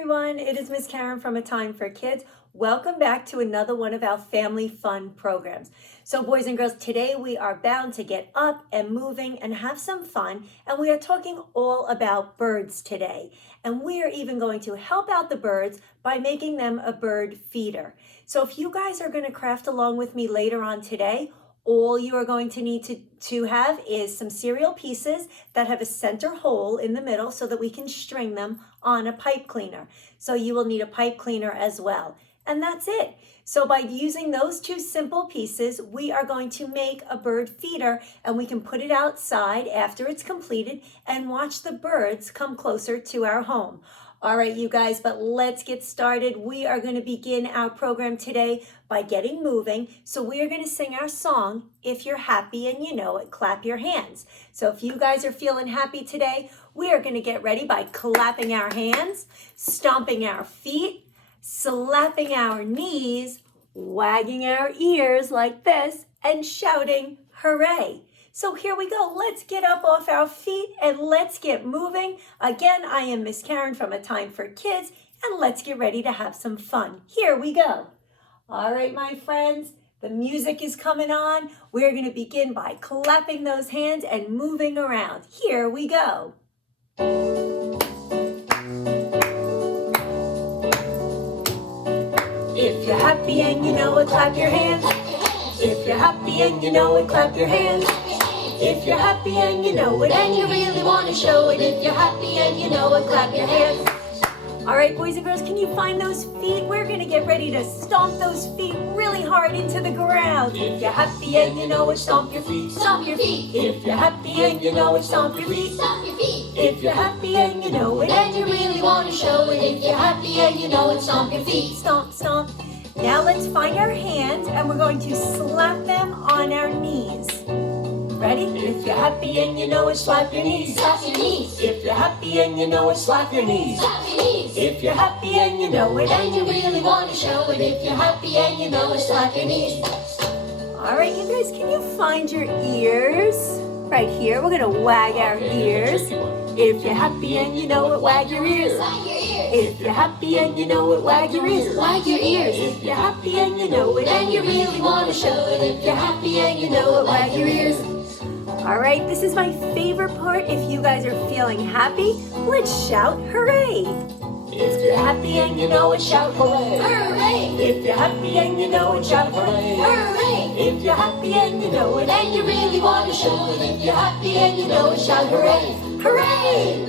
everyone, it is Miss Karen from A Time for Kids. Welcome back to another one of our family fun programs. So boys and girls, today we are bound to get up and moving and have some fun, and we are talking all about birds today. And we are even going to help out the birds by making them a bird feeder. So if you guys are going to craft along with me later on today, all you are going to need to have is some cereal pieces that have a center hole in the middle so that we can string them on a pipe cleaner. So you will need a pipe cleaner as well. And that's it. So by using those two simple pieces, we are going to make a bird feeder, and we can put it outside after it's completed and watch the birds come closer to our home. All right, you guys, but let's get started. We are going to begin our program today by getting moving. So we are going to sing our song, If You're Happy and You Know It, Clap Your Hands. So if you guys are feeling happy today, we are going to get ready by clapping our hands, stomping our feet, slapping our knees, wagging our ears like this, and shouting, hooray. So here we go. Let's get up off our feet and let's get moving. Again, I am Miss Karen from A Time for Kids, and let's get ready to have some fun. Here we go. All right, my friends, the music is coming on. We're going to begin by clapping those hands and moving around. Here we go. If you're happy and you know it, clap your hands. If you're happy and you know it, clap your hands. If you're happy and you know it, and you really want to show it. If you're happy and you know it, clap your hands. All right, boys and girls, can you find those feet? We're going to get ready to stomp those feet really hard into the ground. If you're happy and you know it, stomp your feet. Stomp your feet. If you're happy and you know it, stomp your feet. Stomp your feet. If you're happy and you know it, and you really want to show it. If you're happy and you know it, stomp your feet. Stomp, stomp. Now let's find our hands, and we're going to slap them on our knees. Ready? If you're happy and you know it, slap your knees. Slap your knees. If you're happy and you know it, slap your knees. Slap your knees. If you're happy and you know it, and you really want to show it. If you're happy and you know it, slap your knees. All right, you guys, can you find your ears? Right here, we're going to wag our ears. If you're happy and you know it, wag your ears. Wag your ears. If you're happy and you know it, wag your ears. Wag your ears. If you're happy and you know it, and you really want to show it. If you're happy and you know it, wag your ears. All right, this is my favorite part. If you guys are feeling happy, let's shout hooray. If you're happy and you know it, shout hooray. Hooray. If you're happy and you know it, shout hooray. Hooray. If you're happy and you know it, and you really want to show it. If you're happy and you know it, shout hooray. Hooray.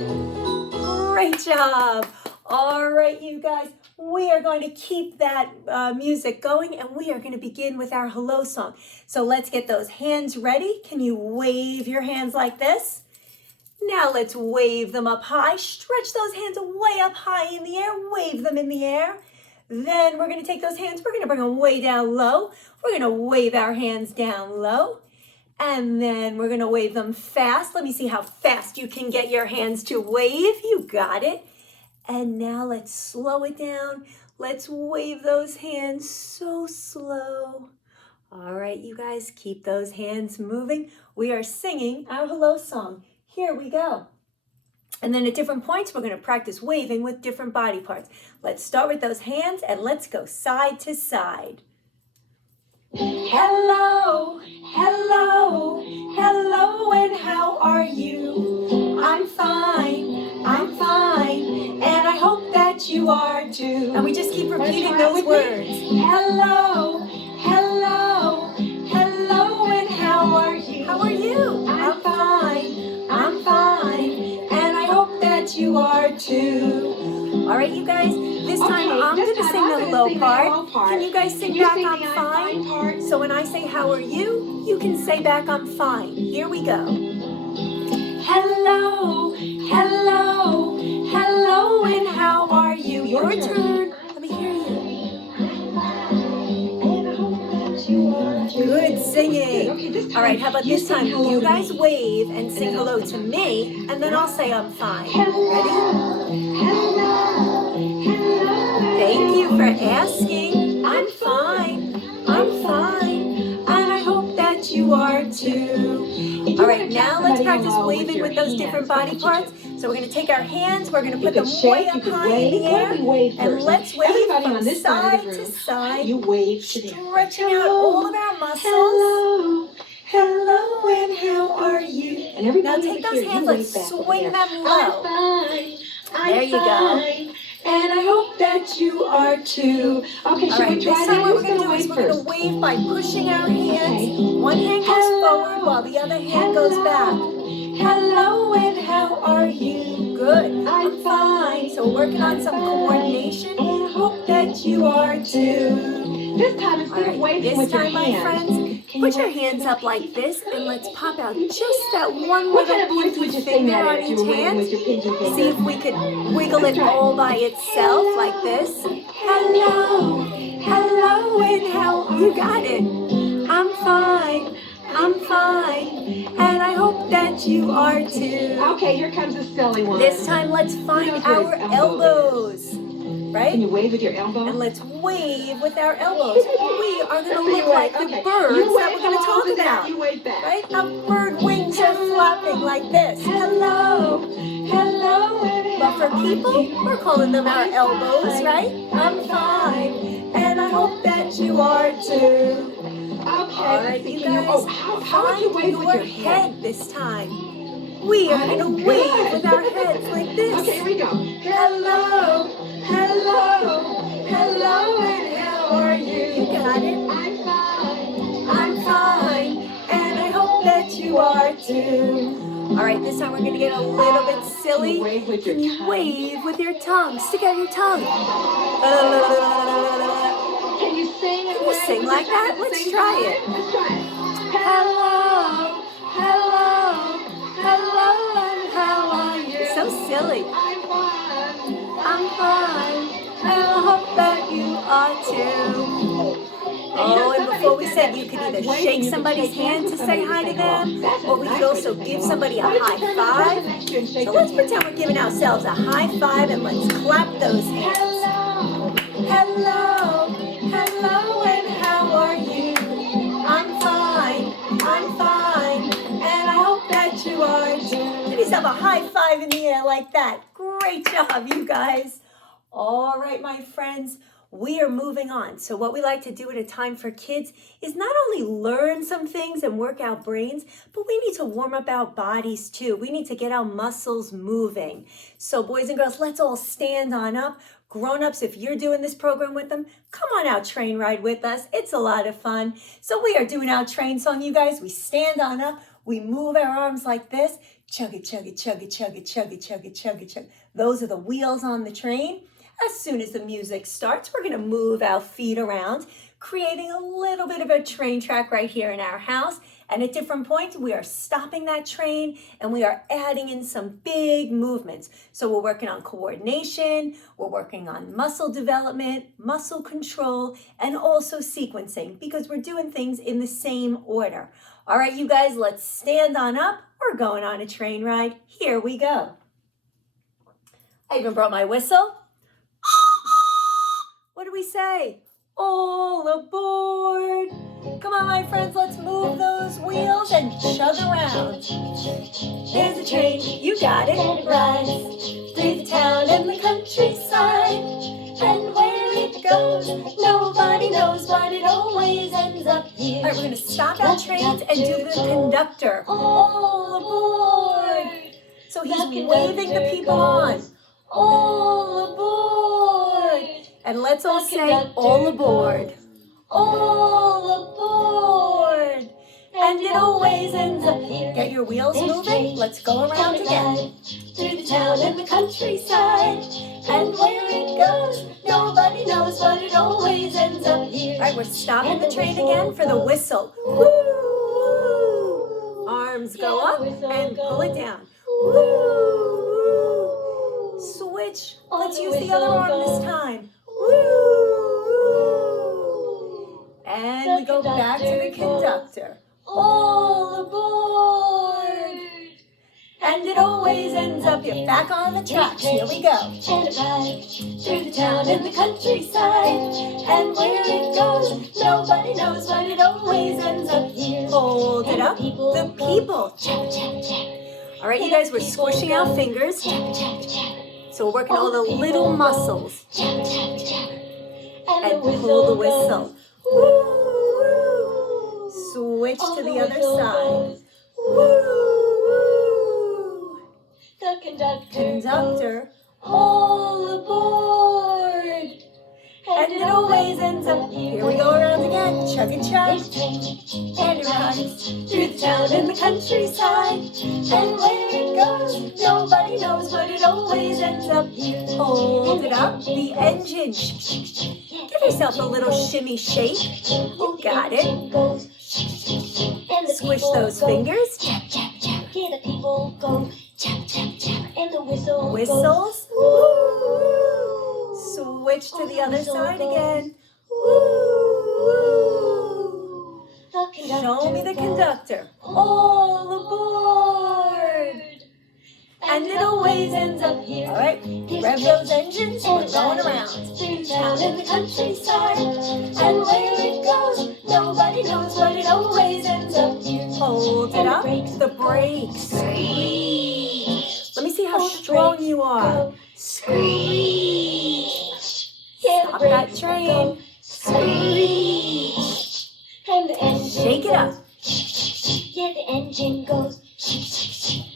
Great job. All right, you guys, we are going to keep that music going, and we are going to begin with our hello song. So let's get those hands ready. Can you wave your hands like this? Now let's wave them up high. Stretch those hands way up high in the air. Wave them in the air. Then we're going to take those hands. We're going to bring them way down low. We're going to wave our hands down low. And then we're going to wave them fast. Let me see how fast you can get your hands to wave. You got it. And now let's slow it down. Let's wave those hands so slow. All right, you guys, keep those hands moving. We are singing our hello song. Here we go. And then at different points, we're going to practice waving with different body parts. Let's start with those hands and let's go side to side. Hello, hello, hello, and how are you? I'm fine, and I hope that you are too. And we just keep repeating those words. Hello, hello, hello, and how are you? How are you? I'm fine, and I hope that you are too. All right, you guys, this time I'm going to sing the low part. Can you guys sing back, I'm fine? So when I say, how are you? You can say back, I'm fine. Here we go. Hello, hello, hello, and how are you? Your turn. Let me hear you. Good singing. All right, how about this time? You guys wave and sing hello to me, and then I'll say I'm fine. Ready? Thank you for asking. I'm fine, and I hope that you are too. All right, now let's practice waving with those different body parts. So we're going to take our hands, we're going to put them way up high in the air, and let's wave from side to side, stretching out all of our muscles. Hello, and how are you? Now take those hands, let's swing them low. There you go. And I hope that you are too. Okay, all right, this time what we're going to do is we're going to wave by pushing our hands. One hand goes forward while the other hand goes back. Hello, and how are you? Good. I'm fine. So we're working on some coordination. Hope that you are too. This time instead of waving with your hands, my friends, put your hands up like this and let's pop out just that one little pinky finger on each hand. See if we could wiggle it all by itself like this. Hello, hello, and how you got it? I'm fine. I'm fine, and I hope that you are too. Okay, here comes the silly one. This time let's find our elbows. Right? Can you wave with your elbow? And let's wave with our elbows. We are going to look like the birds that we're going to talk about. You wave back. Right? Our bird wings are flapping like this. Hello. Hello. But for people, we're calling them our elbows, right? I'm fine. And I hope that you are too. Okay. All right, you guys, how would you wave with your head this time? We are going to wave with our heads like this. Okay, here we go. Hello, hello, hello, and how are you? You got it. I'm fine. I'm fine, and I hope that you are too. All right, this time we're going to get a little bit silly. Can you wave with your tongue? Stick out your tongue. Can you sing? Can you sing like that? Let's try it. Let's try it. Hello, hello, hello, and how are you? So silly. I'm fine. I'm fine, and I hope that you are too. Oh, and before we said you could either shake somebody's hand to say hi to them, or we could also give somebody a high five. So let's pretend we're giving ourselves a high five and let's clap those hands. Hello, hello, and how are you? I'm fine, and I hope that you are too. Give yourself a high five in the air like that. Great job, you guys. All right, my friends, we are moving on. So what we like to do at A Time for Kids is not only learn some things and work our brains, but we need to warm up our bodies too. We need to get our muscles moving. So boys and girls, let's all stand on up. Grown-ups, if you're doing this program with them, come on out, train ride with us. It's a lot of fun. So we are doing our train song, you guys. We stand on up. We move our arms like this. Chug it, chug it, chug it, chug it, chug it, chug it, chug it, chug it. Those are the wheels on the train. As soon as the music starts, we're going to move our feet around, creating a little bit of a train track right here in our house. And at different points, we are stopping that train and we are adding in some big movements. So we're working on coordination, we're working on muscle development, muscle control, and also sequencing because we're doing things in the same order. All right, you guys, let's stand on up. We're going on a train ride. Here we go. I even brought my whistle. What do we say? All aboard. Come on, my friends, let's move those wheels and chug around. There's a train, you got it, and it rides through the town and the countryside. And where it goes, nobody knows, but it always ends up here. All right, we're going to stop our trains and do the conductor. All aboard. So he's waving the people on. All aboard. And let's all say, all aboard. All aboard. And it always ends up here. Get your wheels moving. Let's go around again. Through the town and the countryside. And where it goes, nobody knows, but it always ends up here. All right, we're stopping the train again for the whistle. Woo! Arms go up and pull it down. Woo! Switch. Let's use the other arm this time. Woo! And we go back to the conductor. All aboard! And it always ends up up, you're back on the tracks. Here we go. And it rides through the town and the countryside. And where it goes, nobody knows, but it always ends up here. Hold it And up. the people The go people. Tap, tap, tap. All right, you guys, we're squishing our fingers. Tap, tap, tap. So we're working all the little muscles. Tap, tap, tap. And the pull the whistle whistle. goes. Woo. Switch Oh, to the the other whistle side. goes. Woo! The conductor Conductor. all aboard. And it always ends up. Here we go around again. Chug and chug. This train, and it rides through the town and the countryside. And where it goes, nobody knows, but it always ends up here. Hold it up. The engine. Give yourself a little shimmy shake. You got it. And the Squish people those go fingers. Tap, tap, tap. Yeah, the people go tap, tap, tap. And the whistle goes. Whistles. Woo. Switch to the other whistle side goes. again. Woo. The conductor Show me the goes conductor. all aboard. And it always ends up here. All right. Rev those engines. We're going around. Through town and the countryside. And where it goes, nobody knows, but it always ends up here. Hold it And up. The brakes. Let me see how strong you are. Screech. Yeah, Stop the that brakes train. go screech. And the engine Shake it up. Yeah, the engine goes.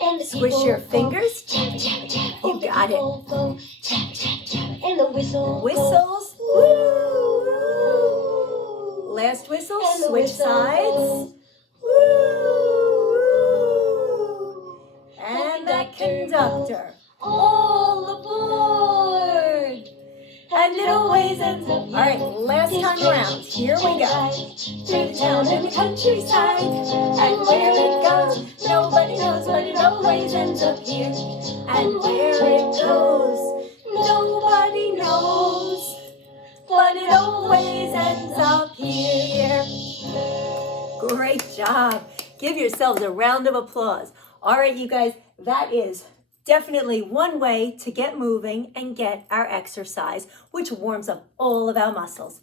And the Squish people your go fingers. Tap, tap, tap. You And the got it. people go tap, tap, tap. And the whistle goes Whistles. woo. Last whistle. And the Switch whistle sides. goes Woo! And that conductor. all aboard. And it always ends up All right, last time around. Here we go. Through the town and the countryside. And where it goes, nobody knows, but it always ends up here. And where it goes, nobody knows, but it always ends up here. great job. Give yourselves a round of applause. All right, you guys, that is definitely one way to get moving and get our exercise, which warms up all of our muscles.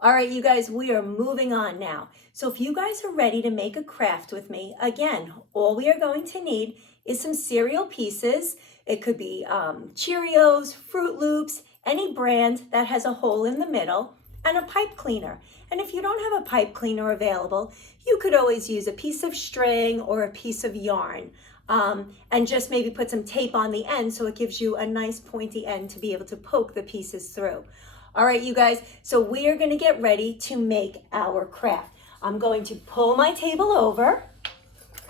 All right, you guys, we are moving on now. So if you guys are ready to make a craft with me, again, all we are going to need is some cereal pieces. It could be Cheerios, Fruit Loops, any brand that has a hole in the middle, and a pipe cleaner. And if you don't have a pipe cleaner available, you could always use a piece of string or a piece of yarn. And just maybe put some tape on the end so it gives you a nice pointy end to be able to poke the pieces through. All right, you guys, so we are going to get ready to make our craft. I'm going to pull my table over.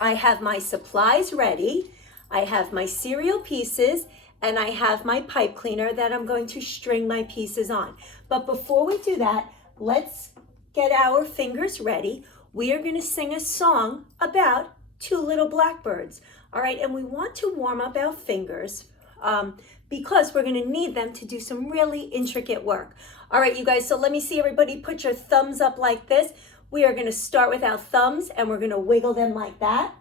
I have my supplies ready. I have my cereal pieces, and I have my pipe cleaner that I'm going to string my pieces on. But before we do that, let's get our fingers ready. We are going to sing a song about two little blackbirds. All right, and we want to warm up our fingers because we're going to need them to do some really intricate work. All right, you guys, so let me see everybody put your thumbs up like this. We are going to start with our thumbs and we're going to wiggle them like that.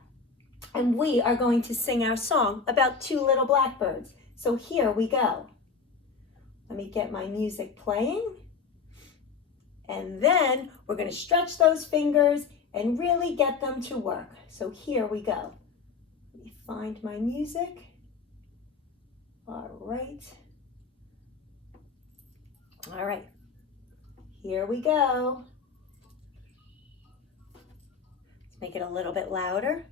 And we are going to sing our song about two little blackbirds. So here we go. Let me get my music playing. And then we're going to stretch those fingers and really get them to work. So here we go. Let me find my music. All right. All right. Here we go. Let's make it a little bit louder.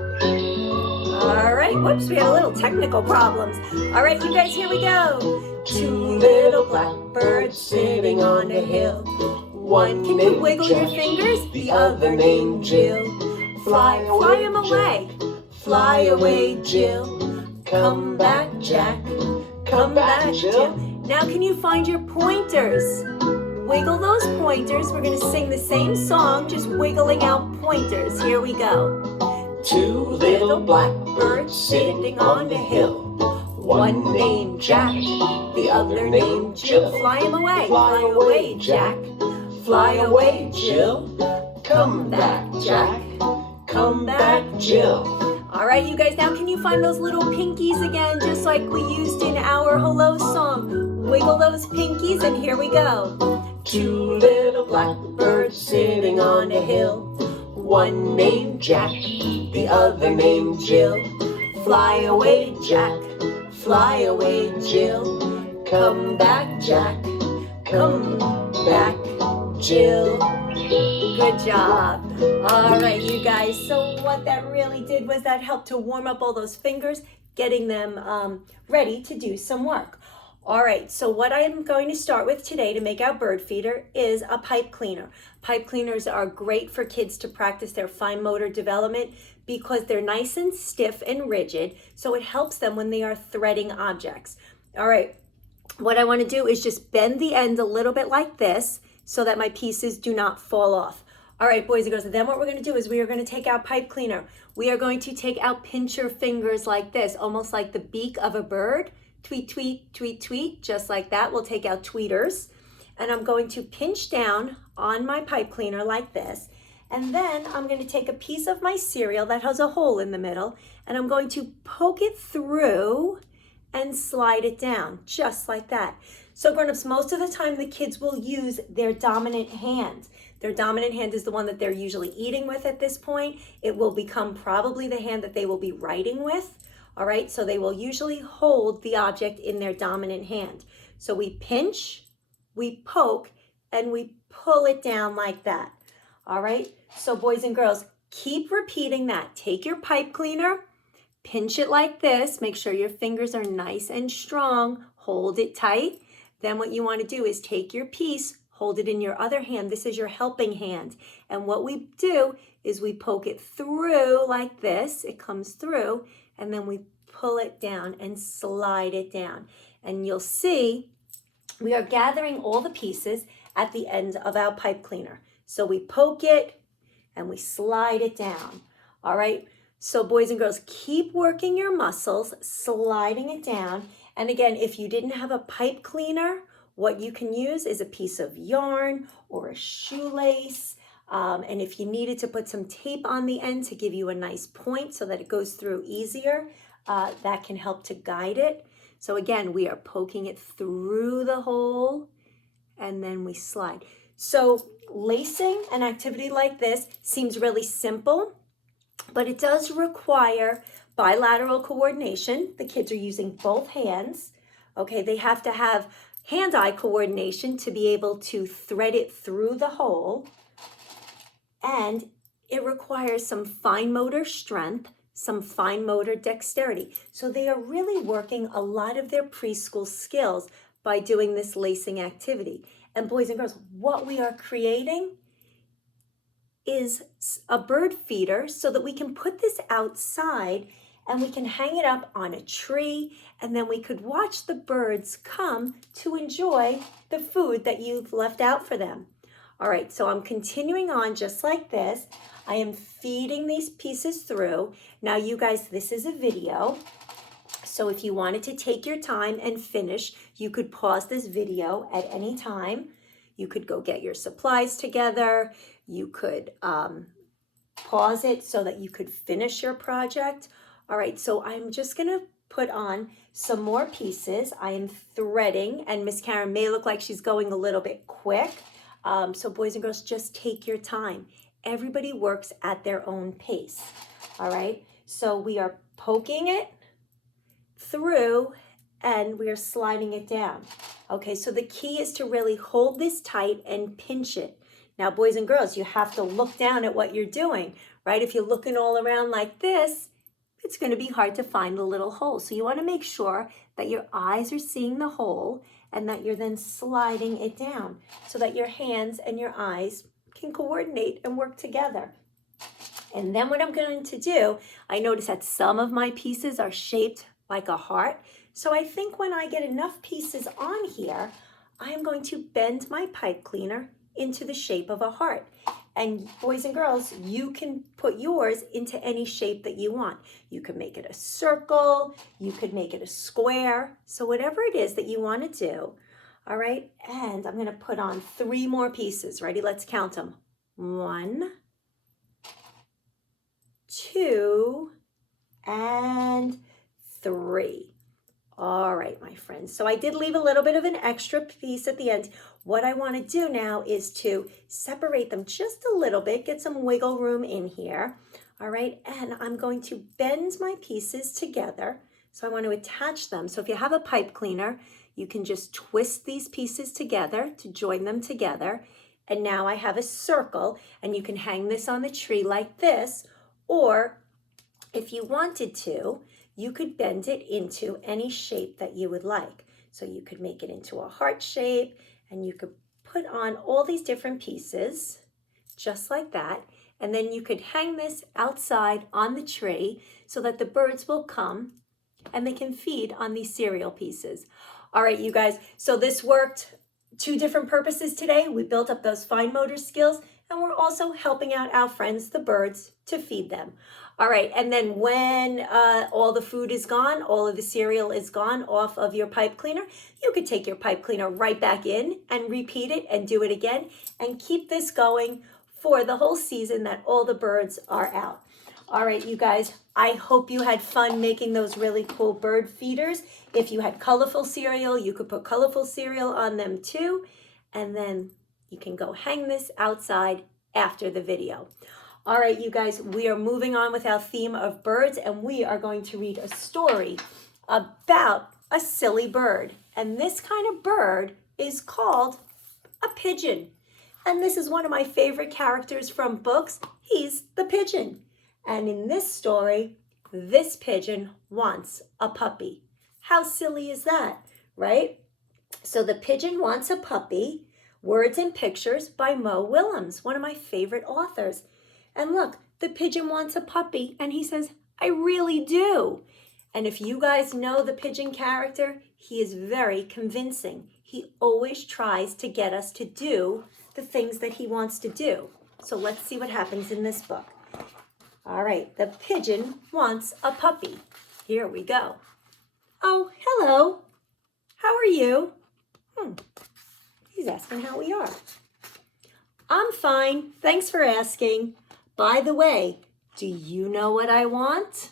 All right, whoops, we had a little technical problems. All right, you guys, here we go. Two little blackbirds sitting on a hill. One can you wiggle your fingers? The other named Jill. Fly, fly him away. Fly away, Jill. Come back, Jack. Come back, Jill. Now can you find your pointers? Wiggle those pointers. We're gonna sing the same song, just wiggling out pointers. Here we go. Two little blackbirds sitting on a hill. One named Jack, the other named Jill. Fly him away, fly away, Jack. Fly away, Jill. Come back, Jack. come back, Jill. All right, you guys, now can you find those little pinkies again, just like we used in our hello song? Wiggle those pinkies, and here we go. Two little blackbirds sitting on a hill, one named Jack, the other named Jill. Fly away, Jack, fly away, Jill. Come back, Jack, come back, Jill. Good job. All right, you guys. So what that really did was that helped to warm up all those fingers, getting them ready to do some work. All right, so what I'm going to start with today to make our bird feeder is a pipe cleaner. Pipe cleaners are great for kids to practice their fine motor development because they're nice and stiff and rigid, so it helps them when they are threading objects. All right, what I want to do is just bend the end a little bit like this so that my pieces do not fall off. All right, boys and girls, and then what we're going to do is we are going to take our pipe cleaner. We are going to take out pincher fingers like this, almost like the beak of a bird. Tweet, tweet, tweet, tweet, just like that. We'll take out tweeters. And I'm going to pinch down on my pipe cleaner like this. And then I'm going to take a piece of my cereal that has a hole in the middle, and I'm going to poke it through and slide it down, just like that. So grown-ups, most of the time the kids will use their dominant hand. Their dominant hand is the one that they're usually eating with at this point. It will become probably the hand that they will be writing with. All right, so they will usually hold the object in their dominant hand. So we pinch, we poke, and we pull it down like that. All right, so boys and girls, keep repeating that. Take your pipe cleaner, pinch it like this. Make sure your fingers are nice and strong. Hold it tight. Then what you want to do is take your piece, hold it in your other hand. This is your helping hand. And what we do is we poke it through like this. It comes through, and then we pull it down and slide it down. And you'll see we are gathering all the pieces at the end of our pipe cleaner. So we poke it and we slide it down. All right. So boys and girls, keep working your muscles, sliding it down. And again, if you didn't have a pipe cleaner, what you can use is a piece of yarn or a shoelace. And if you needed to put some tape on the end to give you a nice point so that it goes through easier, that can help to guide it. So again, we are poking it through the hole and then we slide. So lacing an activity like this seems really simple, but it does require bilateral coordination. The kids are using both hands. Okay, they have to have hand-eye coordination to be able to thread it through the hole. And it requires some fine motor strength, some fine motor dexterity. So they are really working a lot of their preschool skills by doing this lacing activity. And boys and girls, what we are creating is a bird feeder so that we can put this outside and we can hang it up on a tree, and then we could watch the birds come to enjoy the food that you've left out for them. All right, so I'm continuing on just like this. I am feeding these pieces through. Now you guys, this is a video. So if you wanted to take your time and finish, you could pause this video at any time. You could go get your supplies together. You could pause it so that you could finish your project. All right, so I'm just gonna put on some more pieces. I am threading, and Miss Karen may look like she's going a little bit quick. So boys and girls, just take your time. Everybody works at their own pace. All right, so we are poking it through and we are sliding it down. Okay, so the key is to really hold this tight and pinch it. Now, boys and girls, you have to look down at what you're doing, right? If you're looking all around like this, it's going to be hard to find the little hole. So you want to make sure that your eyes are seeing the hole and that you're then sliding it down so that your hands and your eyes can coordinate and work together. And then what I'm going to do, I notice that some of my pieces are shaped like a heart. So I think when I get enough pieces on here, I am going to bend my pipe cleaner into the shape of a heart. And boys and girls, you can put yours into any shape that you want. You could make it a circle, you could make it a square. So whatever it is that you want to do, all right? And I'm gonna put on 3 more pieces. Ready? Let's count them. 1, 2, and 3. All right, my friends. So I did leave a little bit of an extra piece at the end. What I want to do now is to separate them just a little bit, get some wiggle room in here. All right, and I'm going to bend my pieces together. So I want to attach them. So if you have a pipe cleaner, you can just twist these pieces together to join them together. And now I have a circle, and you can hang this on the tree like this, or if you wanted to, you could bend it into any shape that you would like. So you could make it into a heart shape, and you could put on all these different pieces, just like that. And then you could hang this outside on the tree so that the birds will come and they can feed on these cereal pieces. All right, you guys, so this worked 2 different purposes today. We built up those fine motor skills, and we're also helping out our friends, the birds, to feed them. All right, and then when all the food is gone, all of the cereal is gone off of your pipe cleaner, you could take your pipe cleaner right back in and repeat it and do it again and keep this going for the whole season that all the birds are out. All right, you guys, I hope you had fun making those really cool bird feeders. If you had colorful cereal, you could put colorful cereal on them too. And then you can go hang this outside after the video. All right, you guys, we are moving on with our theme of birds, and we are going to read a story about a silly bird. And this kind of bird is called a pigeon. And this is one of my favorite characters from books. He's the pigeon. And in this story, this pigeon wants a puppy. How silly is that, right? So the pigeon wants a puppy, Words and Pictures by Mo Willems, one of my favorite authors. And look, the pigeon wants a puppy, and he says, I really do. And if you guys know the pigeon character, he is very convincing. He always tries to get us to do the things that he wants to do. So let's see what happens in this book. All right, the pigeon wants a puppy. Here we go. Oh, hello. How are you? He's asking how we are. I'm fine. Thanks for asking. By the way, do you know what I want?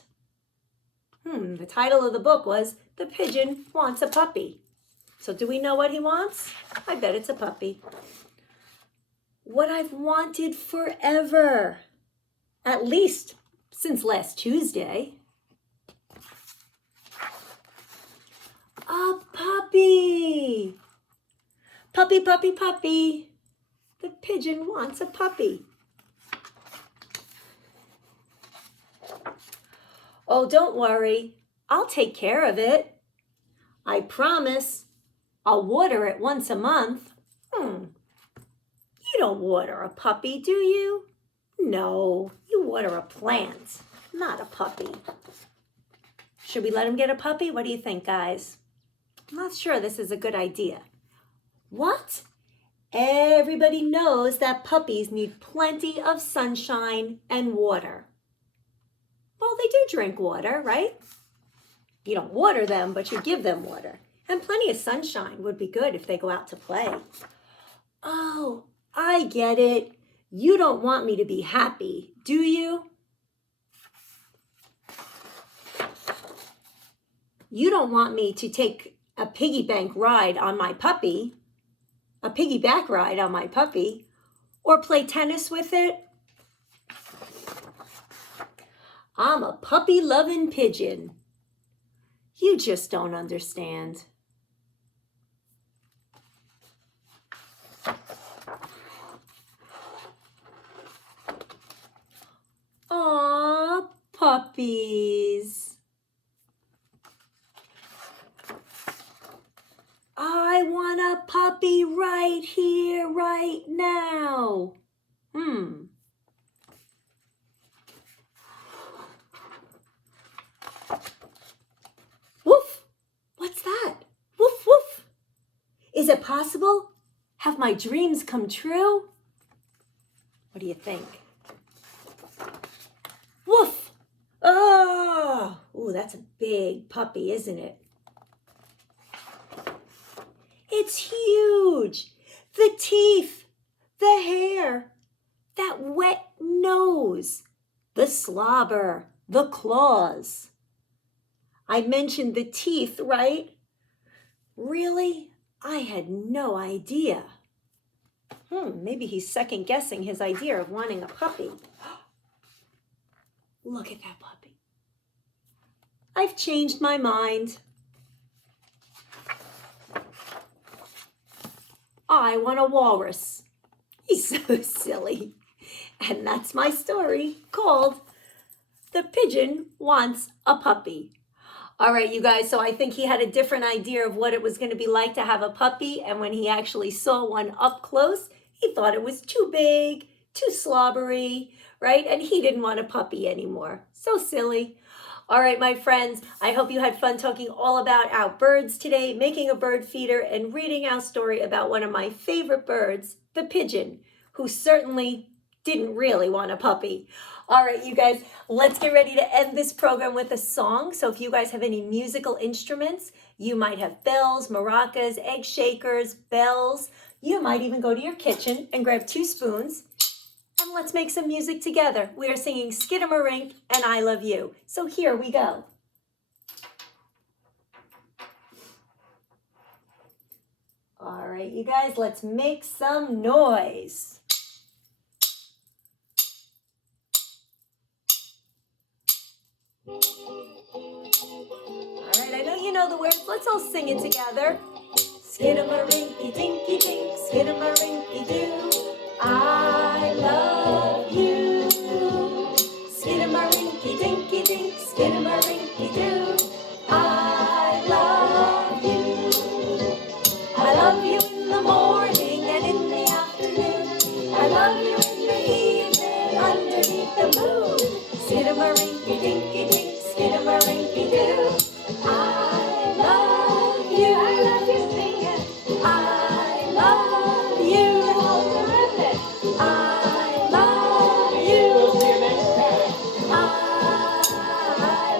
The title of the book was The Pigeon Wants a Puppy. So do we know what he wants? I bet it's a puppy. What I've wanted forever. At least since last Tuesday. A puppy. Puppy, puppy, puppy. The pigeon wants a puppy. Oh, don't worry. I'll take care of it. I promise. I'll water it once a month. You don't water a puppy, do you? No, you water a plant, not a puppy. Should we let him get a puppy? What do you think, guys? I'm not sure this is a good idea. What? Everybody knows that puppies need plenty of sunshine and water. Well, they do drink water, right? You don't water them, but you give them water. And plenty of sunshine would be good if they go out to play. Oh, I get it. You don't want me to be happy, do you? You don't want me to take a piggyback ride on my puppy, or play tennis with it. I'm a puppy-loving pigeon. You just don't understand. Aw, puppies. I want a puppy right here, right now. Woof! What's that? Woof, woof. Is it possible? Have my dreams come true? What do you think? Woof! Oh! Ooh, that's a big puppy, isn't it? It's huge. The teeth, the hair, that wet nose. the slobber, the claws. I mentioned the teeth, right? Really? I had no idea. Maybe he's second guessing his idea of wanting a puppy. Look at that puppy. I've changed my mind. I want a walrus. He's so silly. And that's my story called The Pigeon Wants a Puppy. All right, you guys, so I think he had a different idea of what it was going to be like to have a puppy. And when he actually saw one up close, he thought it was too big, too slobbery, right? And he didn't want a puppy anymore. So silly. All right, my friends, I hope you had fun talking all about our birds today, making a bird feeder, and reading our story about one of my favorite birds, the pigeon, who certainly didn't really want a puppy. All right, you guys, let's get ready to end this program with a song. So if you guys have any musical instruments, you might have bells, maracas, egg shakers, bells. You might even go to your kitchen and grab 2 spoons. And let's make some music together. We are singing Skidamarink and I Love You. So here we go. All right, you guys, let's make some noise. All right, I know you know the words. Let's all sing it together. Skidamarinky dinky dink, skidamarinky doo. I love you. Skidamarinky dinky dink, skidamarinky doo. I love you. I love you in the morning and in the afternoon. I love you in the evening underneath the moon. Skidamarinky dinky dink, skidamarinky doo. I love you. I love you, sing it. I love you. I love you. We'll see you next time. I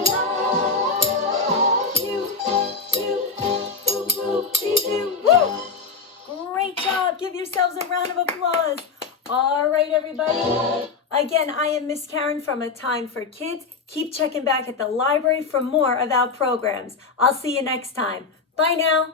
love you. Woo! Great job. Give yourselves a round of applause. All right, everybody. Again, I am Miss Karen from A Time for Kids. Keep checking back at the library for more of our programs. I'll see you next time. Bye now.